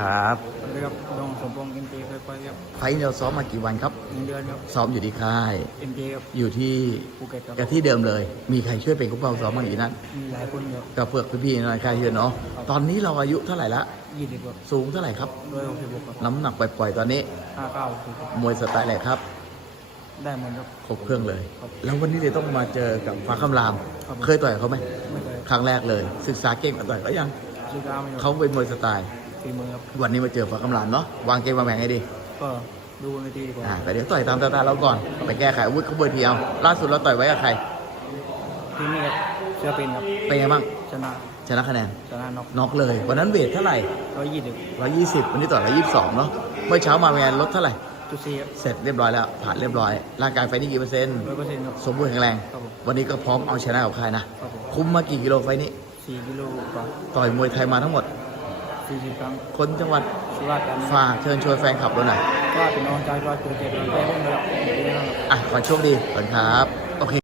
ครับสวัสดีครับดงสมพงษ์เอ็มเจเคยไปครับไฟท์เราซ้อมมากี่วันครับหนึ่งเดือนครับซ้อมอยู่ที่ค่าย เอ็มเจครับอยู่ที่ภูเก็ตครับกับที่เดิมเลย มีใครช่วยเป็นกุ๊เป้าซ้อมบ้างอีกนั้นมีหลายคนครับกับเพื่อกพี่ๆในค่ายเยอะเนาะตอนนี้เราอายุเท่าไหร่ละยี่สิบครับสูงเท่าไหร่ครับร้อยหกสิบหกครับน้ำหนักปล่อยๆตอนนี้ห้าเก้าสิบครับมวยสไตล์อะไรครับ ได้หมดครับ ครบเครื่องเลย ครับแล้ววันนี้เลยต้องมาเจอกับฟ้าคำราม ครับ เคยต่อยกับเขาไหมไม่เคยครั้งแรกเลย ศึกษาเก่งมาต่อยก็ยังชื่อกล้าไม่คเขารับเป็นมวยสไตล์ ฝีมือครับวันนี้มาเจอฟ้าคำรามเนาะวางเกมวางแผนให้ดีก็ดูบนเวทีดีกว่าอ่าแต่เดี๋ยวต่อยตามตาๆเราก่อนไปแก้ไขอาวุธเขาเบอร์ทีเอาล่าสุดเราต่อยไว้กับใครทีนี้ครับเชื่อเป็นครับเป็นไงบ้างชนะชนะคะแนนชนะน็อกน็อกเลย วันนั้นเวทเท่าไหร่ร้อยยี่สิบร้อยยี่สิบวันนี้ต่อร้อยยี่สิบสองเนาะเมื่อเช้ามาเป็นไงลดเท่าไหร่จุดสี่ครับเสร็จเรียบร้อยแล้วผ่านเรียบร้อยร่างกายไฟนี่กี่เปอร์เซ็นต์ร้อยเปอร์เซ็นต์ครับสมบูรณ์แข็งแรงครับผมวันนี้ก็พร้อมเอาชนะกับใครนะครับผมคุ้มมากี่กิโลไฟนี้สี่กิโลกว่าต่อยมวยไทยมาทั้งหมด สี่สิบครั้งคนจังหวัดสุราษฎร์ธานีฝากเชิญชวนแฟนคลับเราหน่อยก็เป็นน้องใจก็จุดเจ็ดร้อยแปดคนเลยครับดีนะครับอะขอโชคดีก่อนครับ